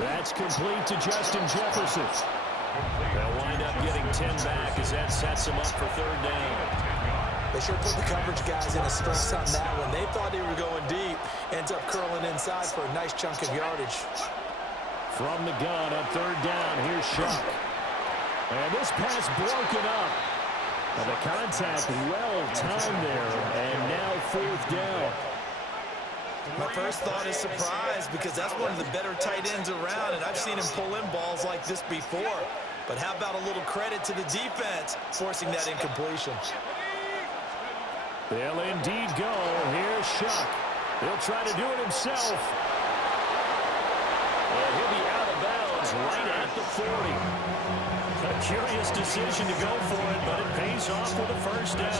That's complete to Justin Jefferson. They'll wind up getting 10 back as that sets them up for third down. They sure put the coverage guys in a stress on that one. They thought they were going deep. Ends up curling inside for a nice chunk of yardage. From the gun on third down, here's Shuck. And this pass broken up. And the contact well timed there, and now fourth down. My first thought is surprise because that's one of the better tight ends around, and I've seen him pull in balls like this before. But how about a little credit to the defense forcing that incompletion? They'll indeed go. Here's Shuck. He'll try to do it himself. And he'll be out of bounds right at the 40. A curious decision to go for it, but it pays off with a first down.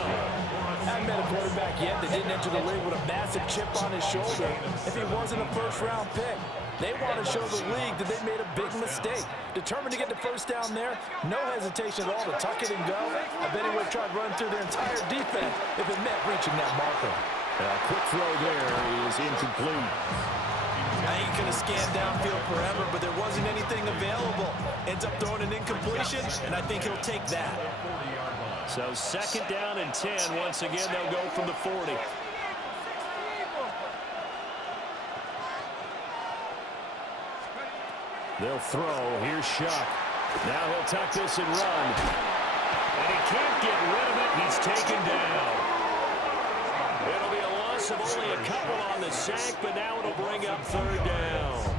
I haven't met a quarterback yet that didn't enter the league with a massive chip on his shoulder if he wasn't a first-round pick. They want to show the league that they made a big mistake. Determined to get the first down there, no hesitation at all to tuck it and go. I bet he would have tried running through their entire defense if it meant reaching that marker. A quick throw there is incomplete. I ain't going to scan downfield forever, but there wasn't anything available. Ends up throwing an incompletion, and I think he'll take that. So second down and 10. Once again, they'll go from the 40. They'll throw. Here's Shuck. Now he'll tuck this and run. And he can't get rid of it. He's taken down. It'll be a loss of only a couple on the sack, but now it'll bring up third down.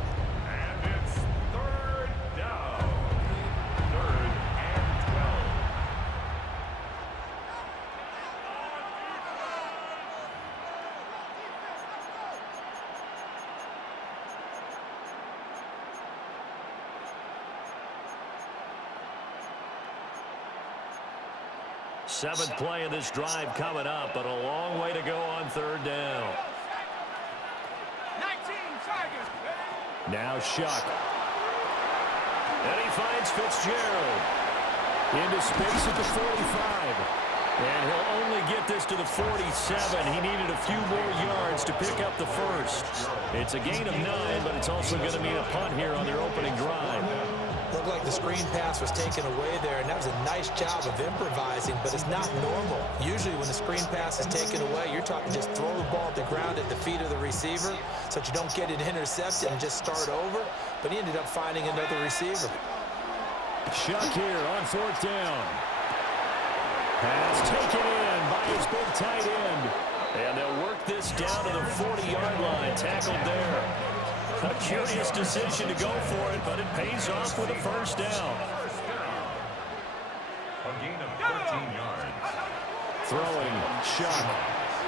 And it's third down. Third and 12. Seventh play of this drive coming up, but a long way to go on third down. 19 Tigers. Now Shuck. And he finds Fitzgerald. Into space at the 45. And he'll only get this to the 47. He needed a few more yards to pick up the first. It's a gain of 9, but it's also going to mean a punt here on their opening drive. Looked like the screen pass was taken away there, and that was a nice job of improvising, but it's not normal. Usually when the screen pass is taken away, you're talking just throw the ball at the ground at the feet of the receiver so that you don't get it intercepted and just start over, but he ended up finding another receiver. Shuck here on fourth down. Pass taken in by his big tight end. And they'll work this down to the 40-yard line, tackled there. A curious decision to go for it, but it pays off with a first down. A gain of 13 yards. Throwing, Shuck.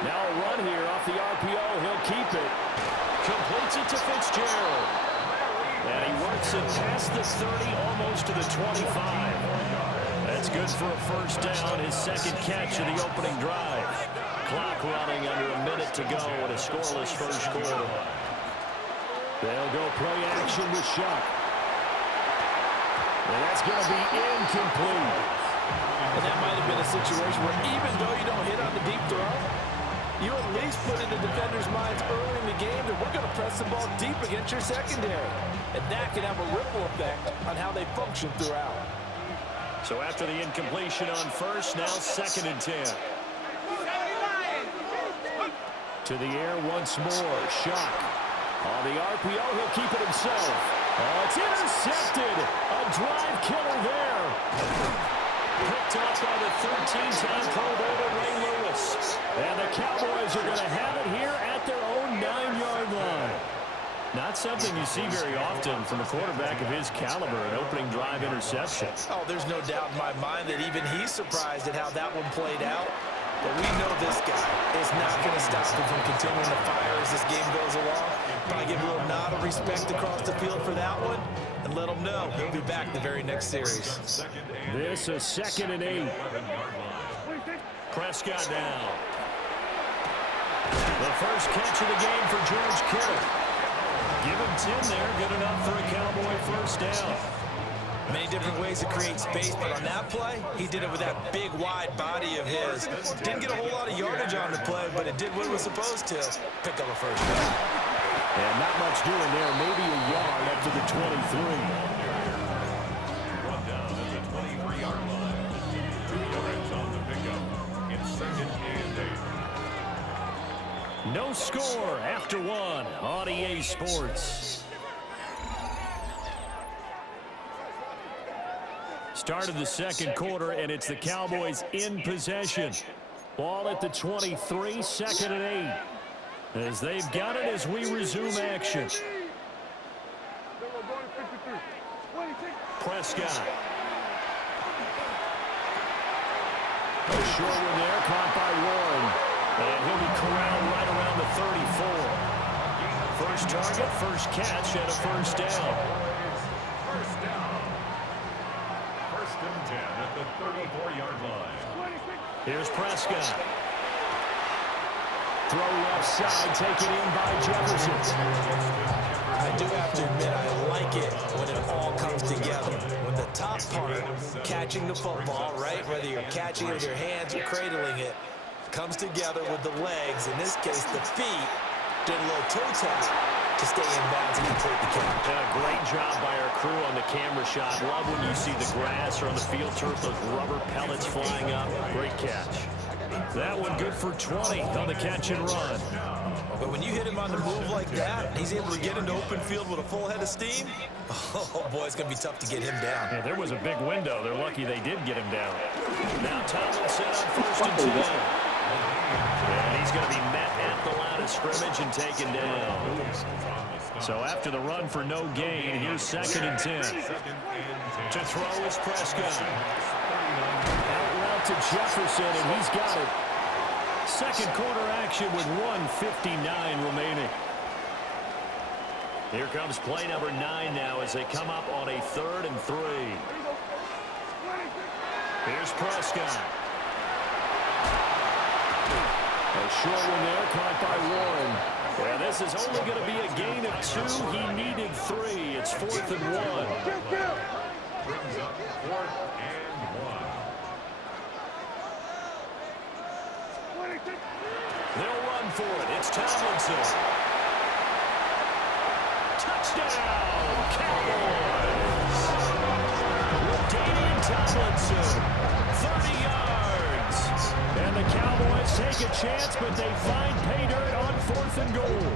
Now a run here off the RPO. He'll keep it. Completes it to Fitzgerald. And he works it past the 30, almost to the 25. That's good for a first down, his second catch of the opening drive. Clock running under a minute to go in a scoreless first quarter. They'll go play action with Shuck. And that's going to be incomplete. And that might have been a situation where even though you don't hit on the deep throw, you at least put in the defender's minds early in the game that we're going to press the ball deep against your secondary. And that can have a ripple effect on how they function throughout. So after the incompletion on first, now second and 10. To the air once more, Shuck. On the RPO, he'll keep it himself. Oh, it's intercepted. A drive killer there. Picked up by the 13-time Pro Bowler Ray Lewis. And the Cowboys are going to have it here at their own 9-yard line. Not something you see very often from a quarterback of his caliber, an opening drive interception. Oh, there's no doubt in my mind that even he's surprised at how that one played out. But we know this guy is not going to stop him from continuing to fire as this game goes along. Probably give a little nod of respect across the field for that one and let him know he'll be back the very next series. This is second and 8. Prescott down. The first catch of the game for George Kittle. Give him 10 there, good enough for a Cowboy first down. Many different ways to create space, but on that play, he did it with that big, wide body of his. Didn't get a whole lot of yardage on the play, but it did what it was supposed to. Pick up a first down. And not much doing there. Maybe a yard up to the 23. One down at the 23-yard line. 2 yards on the pickup. It's 2nd and 8. No score after one on EA Sports. Start of the second quarter, and it's the Cowboys in possession. Ball at the 23, 2nd and 8. As they've got it as we resume action. Prescott. A short one there, caught by Warren. And he'll be corralled right around the 34. First target, first catch, and a first down. First down. 1st and 10 at the 34-yard line. Here's Prescott. Throw left side, taken in by Jefferson. I do have to admit, I like it when it all comes together. When the top part, catching the football, right, whether you're catching it with your hands or cradling it, comes together with the legs, in this case the feet, did a little toe tap to stay in bounds and complete the catch. Great job by our crew on the camera shot. Love when you see the grass or on the field turf, those rubber pellets flying up. Great catch. That one good for 20 on the catch and run. But when you hit him on the move like that, he's able to get into open field with a full head of steam. Oh, boy, it's going to be tough to get him down. Yeah, there was a big window. They're lucky they did get him down. Now Tomlinson on 1st and 10. And he's going to be met at the line of scrimmage and taken down. So after the run for no gain, here's 2nd and 10. To throw is Prescott. Out route to Jefferson, and he's got it. Second quarter action with 1:59 remaining. Here comes play number 9 now as they come up on a 3rd and 3. Here's Prescott. A short one there, caught by Warren. Well, this is only going to be a gain of 2. He needed 3. It's 4th and 1. Brings up 4th and 1. They'll run for it. It's Tomlinson. Touchdown, Cowboys! Damian Tomlinson, 30 yards. And the Cowboys take a chance, but they find pay dirt on 4th and goal.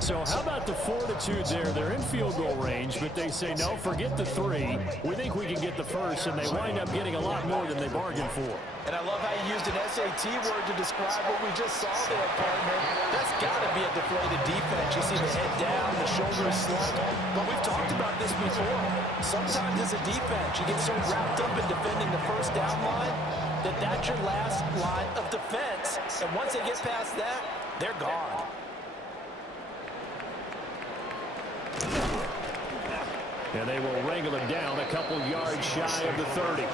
So how about the fortitude there? They're in field goal range, but they say, no, forget the 3. We think we can get the first, and they wind up getting a lot more than they bargained for. And I love how you used an SAT word to describe what we just saw there, partner. That's got to be a deflated defense. You see the head down, the shoulders slumped. But we've talked about this before. Sometimes as a defense, you get so wrapped up in defending the first down line that that's your last line of defense. And once they get past that, they're gone. And they will wrangle it down a couple yards shy of the 30.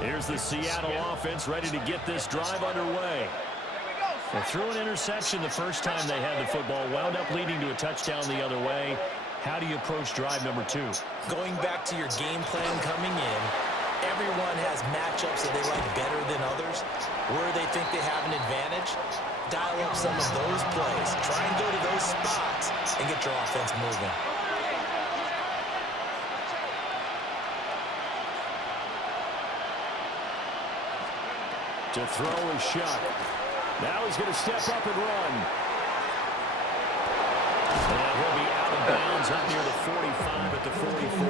Here's the Seattle offense ready to get this drive underway. They threw an interception the first time they had the football, wound up leading to a touchdown the other way. How do you approach drive number 2? Going back to your game plan coming in, everyone has matchups that they like better than others, where they think they have an advantage. Dial up some of those plays. Try and go to those spots and get your offense moving. To throw is Shuck. Now he's going to step up and run. And he'll be out of bounds up near the 45 at the 44.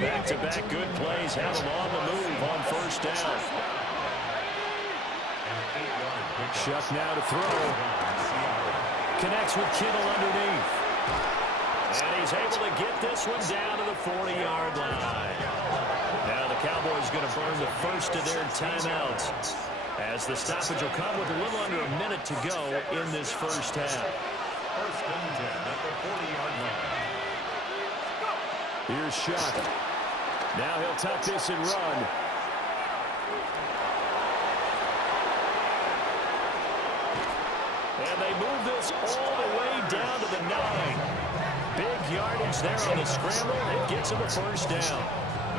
Back-to-back good plays have him on the move on first down. Shuck now to throw. Connects with Kittle underneath. And he's able to get this one down to the 40-yard line. Now the Cowboys going to burn the first of their timeouts as the stoppage will come with a little under a minute to go in this first half. 1st and 10 at the 40-yard line. Here's Shuck. Now he'll tuck this and run. And they move this all the way down to the 9. Big yardage there on the scramble. It gets him a first down.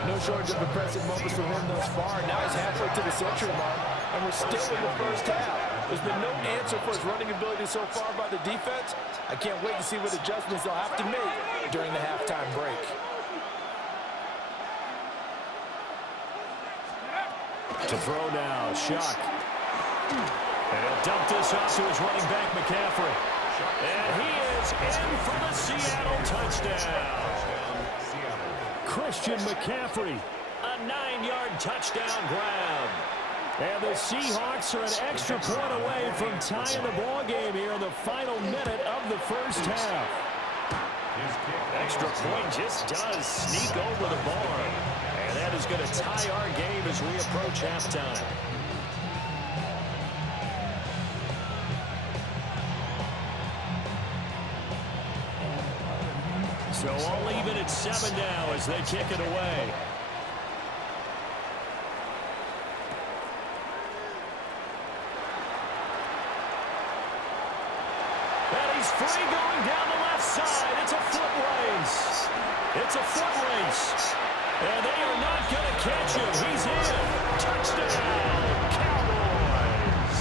No shortage of impressive moments from him thus far. Now he's halfway to the century mark, and we're still in the first half. There's been no answer for his running ability so far by the defense. I can't wait to see what adjustments they'll have to make during the halftime break. To throw now, Shock. And he'll dump this off to his running back, McCaffrey. And he is in for the Seattle touchdown. Christian McCaffrey, a 9-yard touchdown grab. And the Seahawks are an extra point away from tying the ball game here in the final minute of the first half. Extra point just does sneak over the bar. And that is going to tie our game as we approach halftime. So all even at 7 now as they kick it away. And he's free going down the left side. It's a foot race. It's a foot race. And they are not going to catch him. He's in. Touchdown, Cowboys.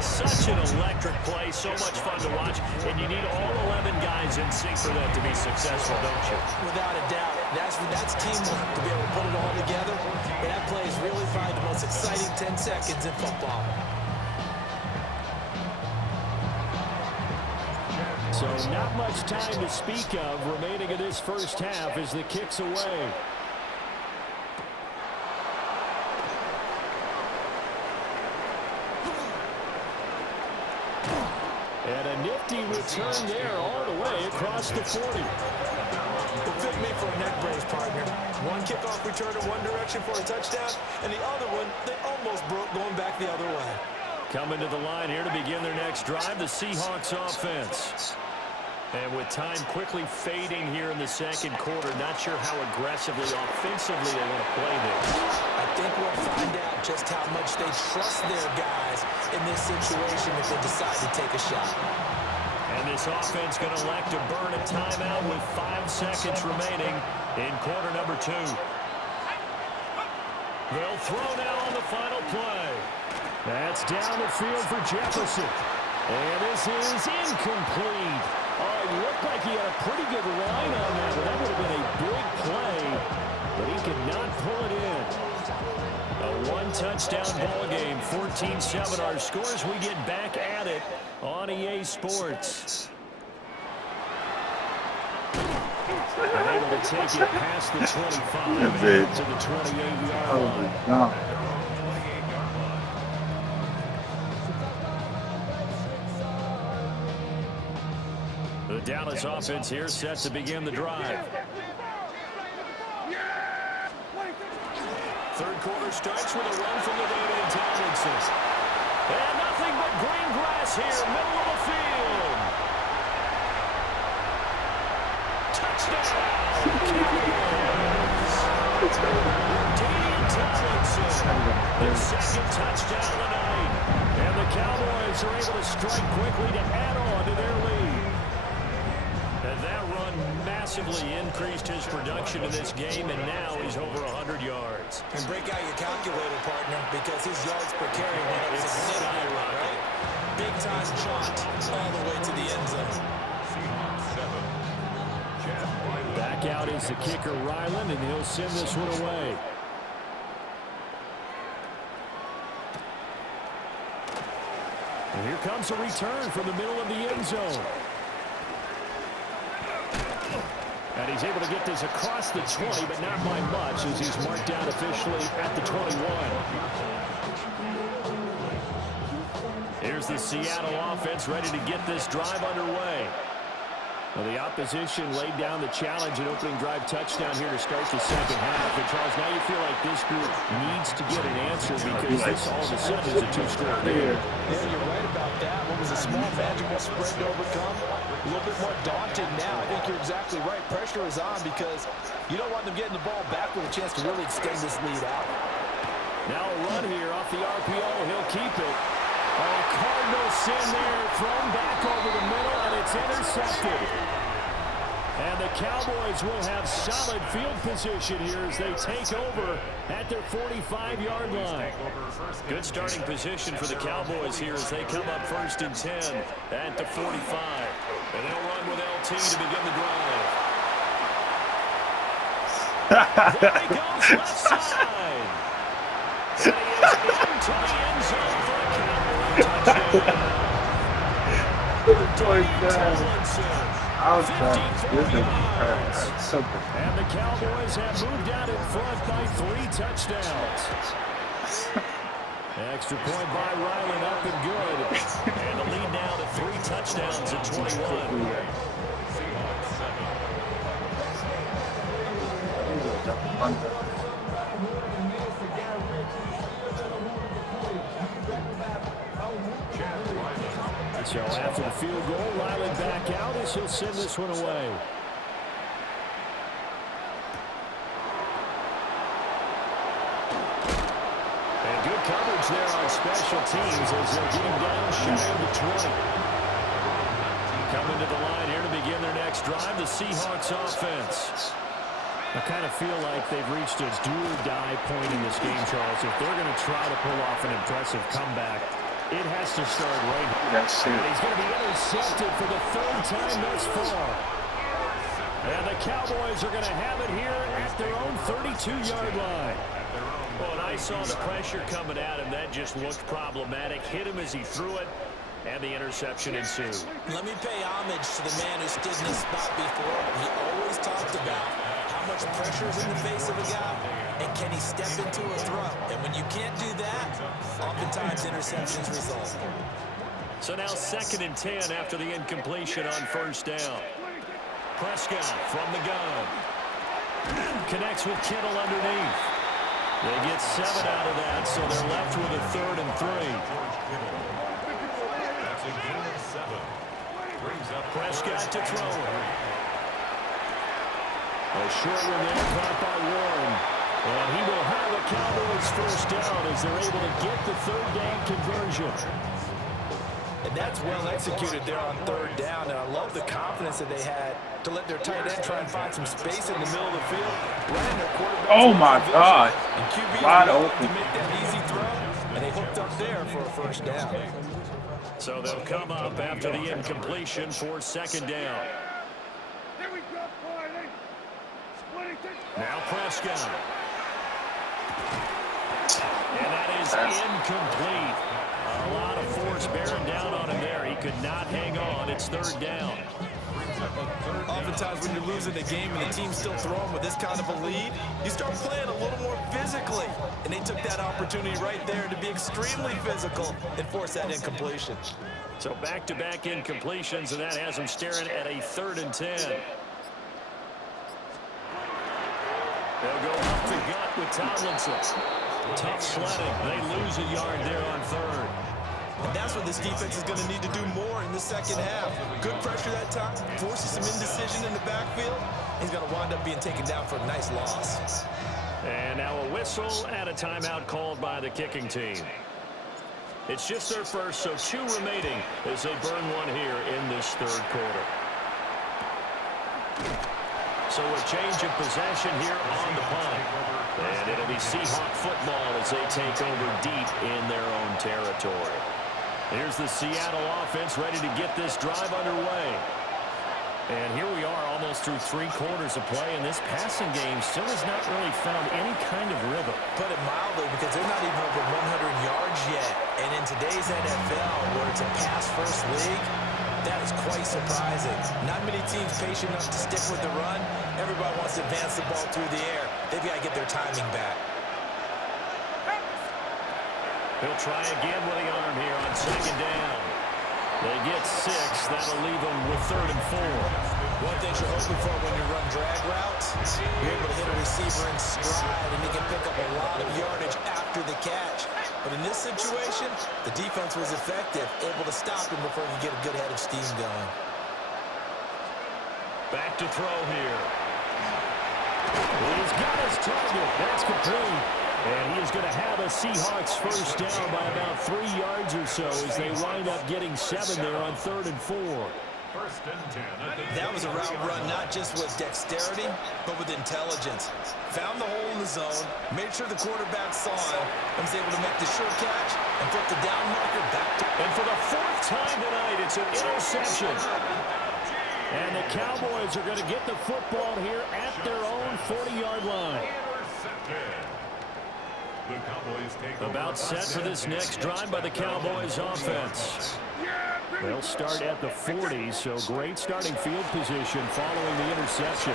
Such an electric play. So much fun to watch. And you need all 11 guys in sync for that to be successful, don't you? Without a doubt. That's teamwork to be able to put it all together. And that play is really probably the most exciting 10 seconds in football. So not much time to speak of remaining in this first half as the kick's away. And a nifty return there all the way across the 40. It fit me for a neck brace, partner. One kickoff return in one direction for a touchdown, and the other one, they almost broke going back the other way. Coming to the line here to begin their next drive, the Seahawks offense. And with time quickly fading here in the second quarter, not sure how aggressively, offensively they want to play this. I think we'll find out just how much they trust their guys in this situation if they decide to take a shot. And this offense going to elect to burn a timeout with 5 seconds remaining in quarter number 2. They'll throw now on the final play. That's down the field for Jefferson. And this is incomplete. Oh, it looked like he had a pretty good line on that, but that would have been a big play. But he could not pull it in. A one-touchdown ball game, 14-7 our scores. We get back at it on EA Sports. And able to take it past the 25 and to the 28-yard line. No. The Dallas offense here set to begin the drive. Third quarter starts with a run from the David Tomlinson. And nothing but green grass here, middle of the field. Touchdown, Cowboys. David Tomlinson, their second touchdown of the night. And the Cowboys are able to strike quickly to add on to their lead. And that run massively increased his production in this game, and now he's over 100 yards. And break out your calculator, partner, because his yards per carry went up significantly, right? Big-time jaunt all the way to the end zone. Back out is the kicker, Ryland, and he'll send this one away. And here comes a return from the middle of the end zone. And he's able to get this across the 20, but not by much as he's marked down officially at the 21. Here's the Seattle offense ready to get this drive underway. Well, the opposition laid down the challenge and opening drive touchdown here to start the second half. And, Charles, now you feel like this group needs to get an answer because this all of a sudden is a two-score game. Yeah, you're right about that. What was a small, manageable spread to overcome? A little bit more daunting now. I think you're exactly right. Pressure is on because you don't want them getting the ball back with a chance to really extend this lead out. Now a run here off the RPO. He'll keep it. Oh, Cardinal sin there, thrown back over the middle, and it's intercepted. And the Cowboys will have solid field position here as they take over at their 45-yard line. Good starting position for the Cowboys here as they come up 1st and 10 at the 45. And they'll run with LT to begin the drive. There he goes left side. And he is into the end zone for a Cowboy touchdown. And the Cowboys have moved out in front by 3 touchdowns. Extra point by Ryland up and good. And the lead now to 3 touchdowns at 21. So after the field goal, Ryland back out as he'll send this one away. And good coverage there on special teams as they're getting down shy of the 20. Coming to the line here to begin their next drive, the Seahawks offense. I kind of feel like they've reached a do-or-die point in this game, Charles. If they're going to try to pull off an impressive comeback, it has to start right here. And he's going to be intercepted for the 3rd time thus far. And the Cowboys are going to have it here at their own 32-yard line. Well, and I saw the pressure coming at him. That just looked problematic. Hit him as he threw it, and the interception ensued. Let me pay homage to the man who stood in this spot before. He always talked about how much pressure is in the face of a guy, and can he step into a throw? And when you can't do that, oftentimes interceptions result. So now 2nd and 10 after the incompletion on 1st down. Prescott from the gun. Connects with Kittle underneath. They get 7 out of that, so they're left with a 3rd and 3. Prescott to throw. A short one there, caught by Warren. And he will have a Cowboys 1st down as they're able to get the 3rd down conversion. And that's well executed there on 3rd down. And I love the confidence that they had to let their tight end try and find some space in the middle of the field. Running their quarterback. Oh my God. And QB wide to open. make that easy throw. And they hooked up there for a 1st down. So they'll come up after the incompletion for 2nd down. Now Prescott. And that is incomplete. A lot of force bearing down on him there. He could not hang on. It's 3rd down. Oftentimes when you're losing a game and the team's still throwing with this kind of a lead, you start playing a little more physically. And they took that opportunity right there to be extremely physical and force that incompletion. So back-to-back incompletions, and that has them staring at a 3rd and 10. They'll go up the gut with Tomlinson. Tough sledding. They lose a yard there on 3rd. And that's what this defense is going to need to do more in the 2nd half. Good pressure that time, forces some indecision in the backfield. He's going to wind up being taken down for a nice loss. And now a whistle and a timeout called by the kicking team. It's just their first, so 2 remaining as they burn one here in this 3rd quarter. So a change of possession here on the punt. And it'll be Seahawk football as they take over deep in their own territory. Here's the Seattle offense ready to get this drive underway. And here we are almost through 3 quarters of play, and this passing game still has not really found any kind of rhythm. Put it mildly, because they're not even over 100 yards yet. And in today's NFL, where it's a pass-first league, that is quite surprising. Not many teams patient enough to stick with the run. Everybody wants to advance the ball through the air. They've got to get their timing back. He'll try again with the arm here on 2nd down. They get 6. That'll leave them with 3rd and 4. One thing you're hoping for when you run drag routes, you're able to hit a receiver in stride, and you can pick up a lot of yardage after the catch. But in this situation, the defense was effective, able to stop him before he could get a good head of steam going. Back to throw here. He's got his target. That's complete. And he is going to have a Seahawks first down by about 3 yards or so as they wind up getting 7 there on 3rd and 4. First and 10. That was a route run not just with dexterity, but with intelligence. Found the hole in the zone, made sure the quarterback saw it, and was able to make the sure catch and flip the down marker back to. And for the 4th time tonight, it's an interception. And the Cowboys are going to get the football here at their own 40-yard line. The Cowboys take About set for this next drive by the Cowboys offense. They'll start at the 40, so great starting field position following the interception.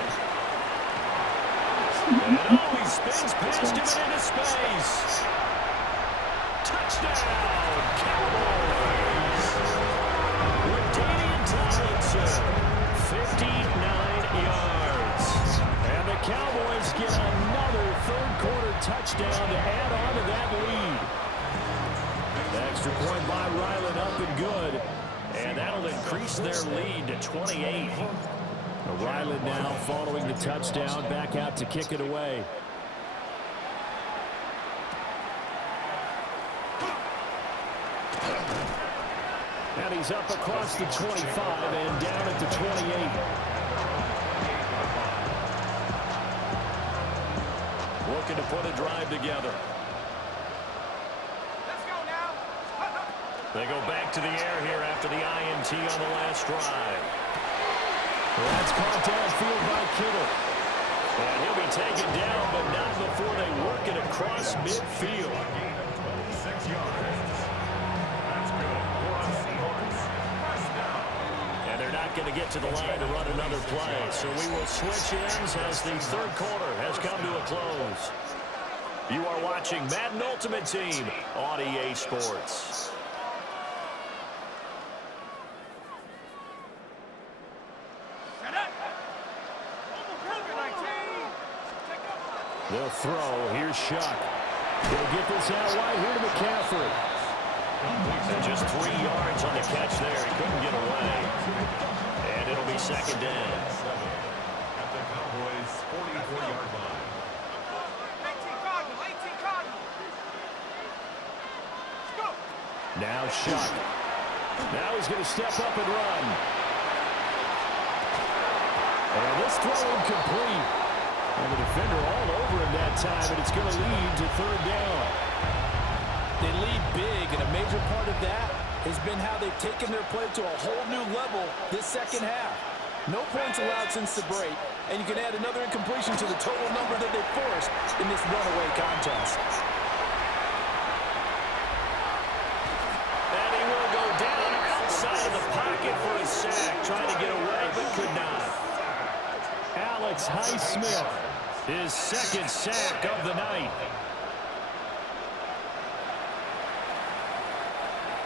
And he spins past him and into space. Touchdown, Cowboys! LaDainian Tomlinson, 59 yards. And the Cowboys get another third-quarter touchdown to add on to that lead. The extra point by Ryland up and good. And that'll increase their lead to 28. Ryland now following the touchdown, back out to kick it away. And he's up across the 25 and down at the 28. Looking to put a drive together. They go back to the air here after the INT on the last drive. Well, that's caught downfield by Kittle. And he'll be taken down, but not before they work it across midfield. 26 yards. That's good for a Seahawks. First down. And they're not going to get to the line to run another play. So we will switch ends as the third quarter has come to a close. You are watching Madden Ultimate Team on EA Sports. They'll throw. Here's Shuck. He'll get this out wide here to McCaffrey. And just 3 yards on the catch there. He couldn't get away. And it'll be second down. At the Cowboys' 44-yard line. 18 Cardinal. Go. Now Shuck. Now he's going to step up and run. And this throw incomplete. And the defender all over him that time, and it's going to lead to third down. They lead big, and a major part of that has been how they've taken their play to a whole new level this second half. No points allowed since the break, and you can add another incompletion to the total number that they forced in this runaway contest. And he will go down outside of the pocket for a sack, trying to get away, but could not. Alex Highsmith, his second sack of the night.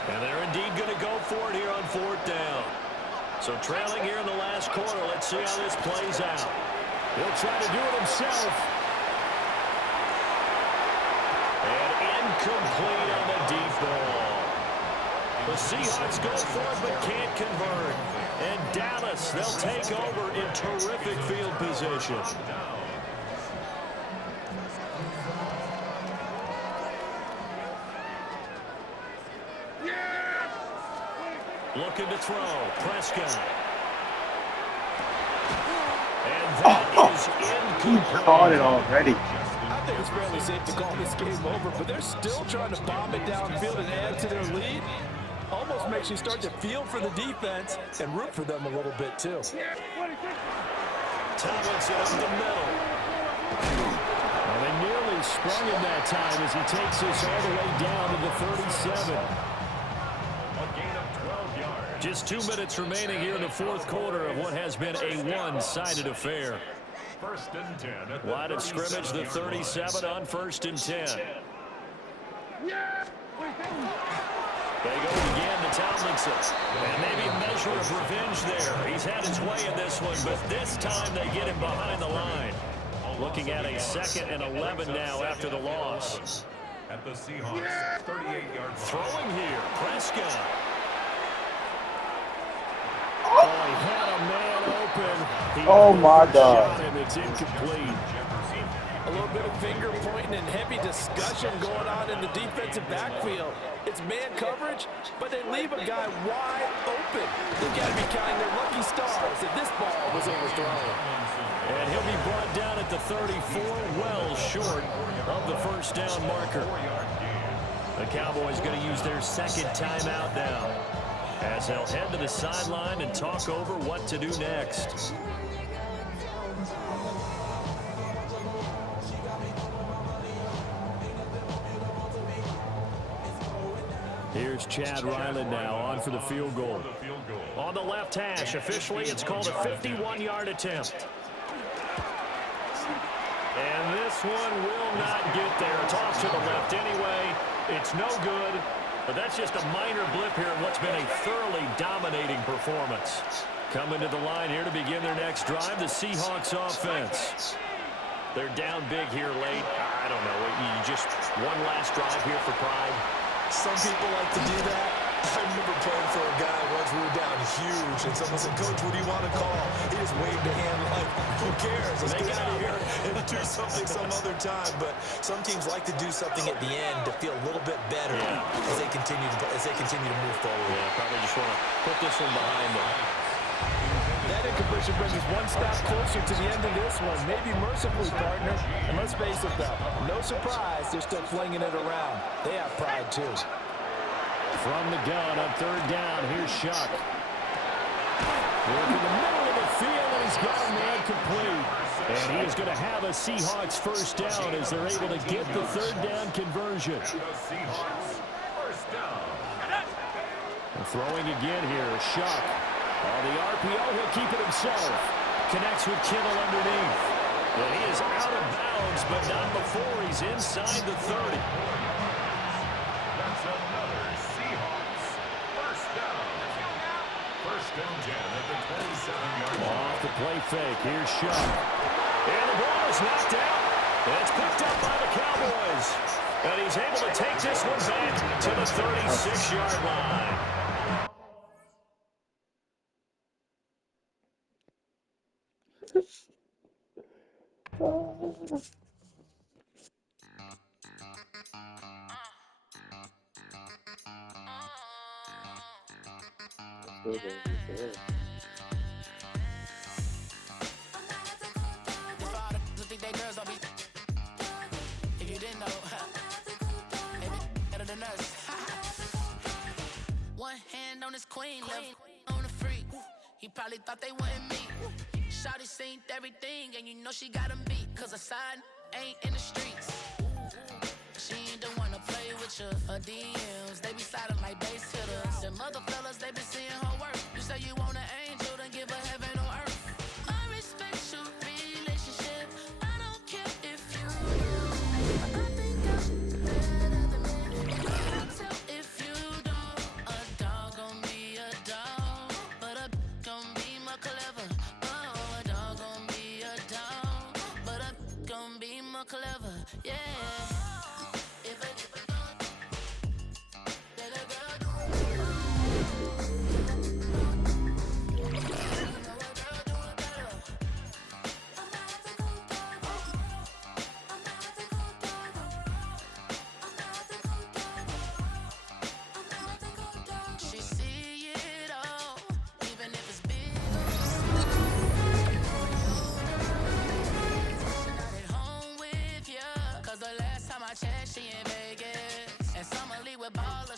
And they're indeed going to go for it here on fourth down. So trailing here in the last quarter, let's see how this plays out. He'll try to do it himself. And incomplete on the deep ball. The Seahawks go for it but can't convert. And Dallas, they'll take over in terrific field position. Looking to throw. Prescott. And that is incomplete. He caught it already. I think it's fairly safe to call this game over, but they're still trying to bomb it downfield and add to their lead. Almost makes you start to feel for the defense and root for them a little bit, too. Tomlinson up the middle. Well, they nearly sprung him that time as he takes this all the way down to the 37. A gain of 12 yards. Just 2 minutes remaining here in the fourth quarter of what has been a one-sided affair. First and 10 at the Line of scrimmage, the 37 on first and 10. They go again to Tomlinson. And maybe a measure of revenge there. He's had his way in this one, but this time they get him behind the line. Looking at a 2nd and 11 now after the loss. At the Seahawks, 38-yard Throwing here, Prescott. Oh, he had a man open. Oh, my God. And it's incomplete. A little bit of finger pointing and heavy discussion going on in the defensive backfield. It's man coverage, but they leave a guy wide open. They've got to be counting their lucky stars if this ball was overthrown. And he'll be brought down at the 34, well short of the first down marker. The Cowboys going to use their second timeout now, as they'll head to the sideline and talk over what to do next. Here's Chad Ryland now on for the field goal. On the left hash, officially it's called a 51-yard attempt. And this one will not get there. It's off to the left anyway. It's no good. But that's just a minor blip here in what's been a thoroughly dominating performance. Coming to the line here to begin their next drive, the Seahawks offense. They're down big here late. I don't know. You just one last drive here for pride. Some people like to do that. I remember playing for a guy once we were down huge, and someone said, "Coach, what do you want to call?" He just waved a hand like, who cares? Let's get out of here and do something some other time. But some teams like to do something at the end to feel a little bit better as they continue to move forward. Yeah, probably just want to put this one behind them. That incompletion brings us one step closer to the end of this one. Maybe mercifully, partner. And let's face it, though, no surprise, they're still flinging it around. They have pride, too. From the gun on third down, here's Shuck. Working the middle of the field, and he's got him incomplete. And he is going to have a Seahawks first down as they're able to get the third down conversion. And throwing again here, Shuck. On the RPO, he'll keep it himself. Connects with Kittle underneath. And he is out of bounds, but not before he's inside the 30. That's another Seahawks first down. First down 10 at the 27-yard line. Off the play fake, here's Shuck. And the ball is knocked out. And it's picked up by the Cowboys. And he's able to take this one back to the 36-yard line. If you didn't know, maybe better than us. One hand on his queen, left on the freak. He probably thought they wanted me. Shawty seen everything, and you know she got him beat. Cause her side ain't in the streets. She ain't the one to play with you. Her DMs, they be sliding like base hitters. Them other fellas, they be seeing her work. You say you want an angel, then give her heaven on earth. I respect your relationship. I don't care if you do. I think I'm better than me. I don't tell if you don't. A dog gon' be a dog, but a gon' be more clever. Oh, a dog gon' be a dog, but a gon' be more clever. Yeah.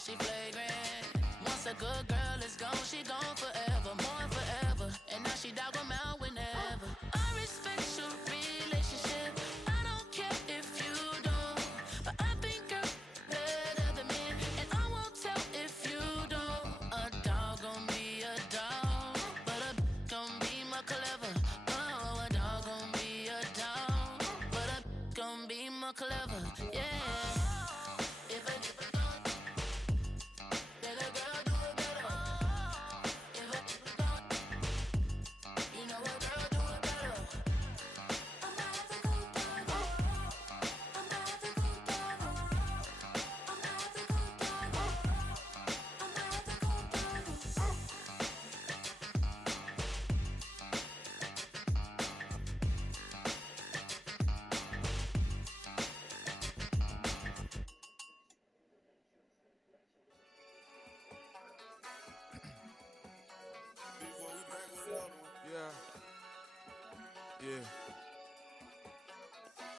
She flagrant. Once a good girl is gone, she gone forever, more forever. And now she dog 'em out whenever. I respect your relationship. I don't care if you don't, but I think you're better than me, and I won't tell if you don't. A dog gon' be a dog, but a gon' be more clever. Oh, a dog gon' be a dog, but a gon' be more clever. Yeah. Yeah.